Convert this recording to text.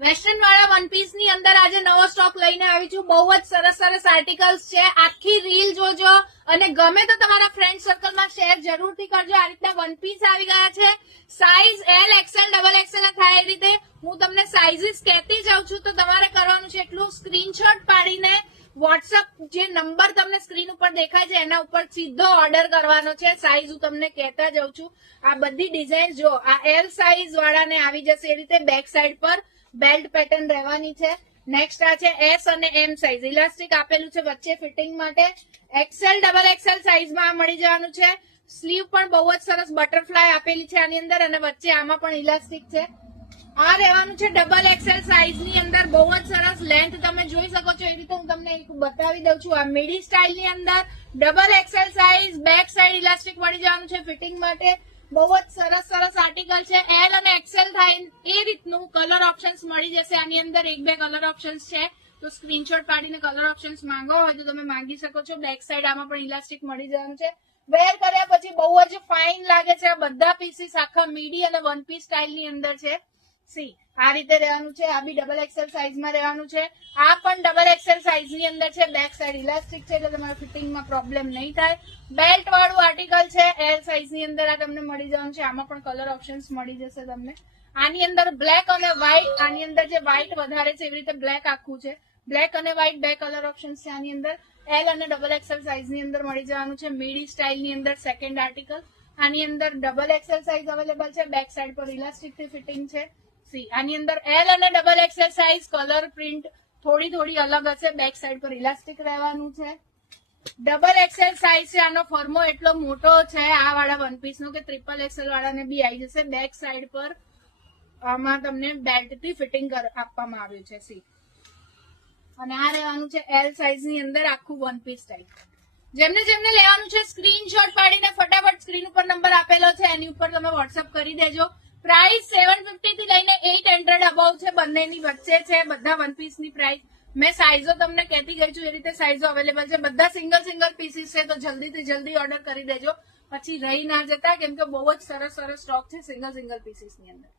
Western વાળા one piece ની અંદર આજે નવો સ્ટોક લઈને આવી છું. બહુ જ સરસ સરસ આર્ટિકલ્સ છે. આખી રીલ જોજો અને ગમે તો તમારા ફ્રેન્ડ સર્કલમાં શેર જરૂરથી કરજો. આ રીતના વન પીસ આવી ગયા છે. Size L, XL, double XL થાય એ રીતે હું તમને સાઇઝીસ કહેતી જાઉં છું. તો તમારે કરવાનું છે એટલું સ્ક્રીનશોટ પાડીને વોટ્સઅપ જે નંબર તમને સ્ક્રીન ઉપર દેખાય છે એના ઉપર સીધો ઓર્ડર કરવાનો છે. સાઈઝ હું તમને કહેતા જાઉં છું. આ બધી ડિઝાઇન જો આ એલ સાઈઝ વાળાને આવી જશે એ રીતે બેક સાઈડ પર બેલ્ટ પેટર્ન રહેવાની છે. નેક્સ્ટ આ છે એસ અને એમ સાઈઝ, ઇલાસ્ટિક આપેલું છે વચ્ચે ફિટિંગ માટે. એક્સેલ, ડબલ એક્સેલ સાઈઝમાં આ મળી જવાનું છે. સ્લીવ પણ બહુ જ સરસ બટરફ્લાય આપેલી છે આની અંદર અને વચ્ચે આમાં પણ ઇલાસ્ટિક છે. આ રહેવાનું છે ડબલ એક્સેલ સાઈઝ ની અંદર. બહુ જ સરસ લેન્થ તમે જોઈ શકો છો એ રીતે હું તમને એક બતાવી દઉં છું. આ મિડી સ્ટાઇલ ની અંદર double XL size, back side elastic મળી જવાનું છે ફિટિંગ માટે. બહુ જ સરસ સરસ આર્ટિકલ છે. એલ અને એક્સેલ થાય એ રીતનું કલર ઓપ્શન્સ મળી જશે આની અંદર. એક બે કલર ઓપ્શન્સ છે તો સ્ક્રીનશોટ પાડીને કલર ઓપ્શન્સ માંગો હોય તો તમે માંગી શકો છો. બેક સાઈડ આમાં પણ ઇલાસ્ટિક મળી જવાનું છે. વેર કર્યા પછી બહુ જ ફાઇન લાગે છે. આ બધા પીસીસ આખા મીડી અને વન પીસ સ્ટાઇલ ની અંદર છે. સી આ રીતે રહેવાનું છે. આ બી ડબલ એક્સેલ સાઈઝમાં રહેવાનું છે. આ પણ ડબલ એક્સેલ સાઈઝ ની અંદર છે. બેક સાઈડ ઇલાસ્ટિક છે એટલે તમારા ફિટિંગમાં પ્રોબ્લેમ નહીં થાય. બેલ્ટ વાળું આર્ટિકલ છે. એલ સાઈઝ ની અંદર આ તમને મળી જવાનું છે. આમાં પણ કલર ઓપ્શન્સ મળી જશે તમને. આની અંદર બ્લેક અને વ્હાઈટ, આની અંદર જે વ્હાઈટ વધારે છે એવી રીતે બ્લેક આખું છે. બ્લેક અને વ્હાઈટ બે કલર ઓપ્શન્સ છે આની અંદર. એલ અને ડબલ એક્સેલ સાઈઝ ની અંદર મળી જવાનું છે. મીડી સ્ટાઇલ ની અંદર સેકન્ડ આર્ટિકલ. આની અંદર ડબલ એક્સેલ સાઈઝ અવેલેબલ છે. બેક સાઈડ પર ઇલાસ્ટિક થી ફિટિંગ છે. સી આની અંદર એલ અને double XL size, colour print થોડી થોડી અલગ હશે. બેક સાઈડ પર ઇલાસ્ટિક રહેવાનું છે. ડબલ એક્સેલ સાઈઝ છે. આનો ફોર્મો એટલો મોટો છે આ વાળા વન પીસ નો કે ટ્રિપલ એક્સેલ વાળાને બી આવી જશે. બેક સાઈડ પર આમાં તમને બેલ્ટ થી ફિટિંગ આપવામાં આવ્યું છે. સી અને આ રહેવાનું છે એલ સાઈઝ ની અંદર આખું વન પીસ સ્ટાઈલ. જેમને જેમને લેવાનું છે સ્ક્રીનશોટ પાડીને ફટાફટ સ્ક્રીન ઉપર નંબર આપેલો છે એની ઉપર તમે વોટ્સઅપ કરી દેજો. પ્રાઇસ 750 થી લઈને 800 અબાઉ છે. બંનેની વચ્ચે છે બધા વન પીસ ની પ્રાઇસ. મેં સાઈઝો તમને કહેતી ગઈ છું એ રીતે સાઈઝો અવેલેબલ છે. બધા સિંગલ સિંગલ પીસીસ છે તો જલ્દીથી જલ્દી ઓર્ડર કરી દેજો પછી રહી ના જતા, કેમ કે બહુ જ સરસ સરસ સ્ટોક છે સિંગલ સિંગલ પીસીસ ની અંદર.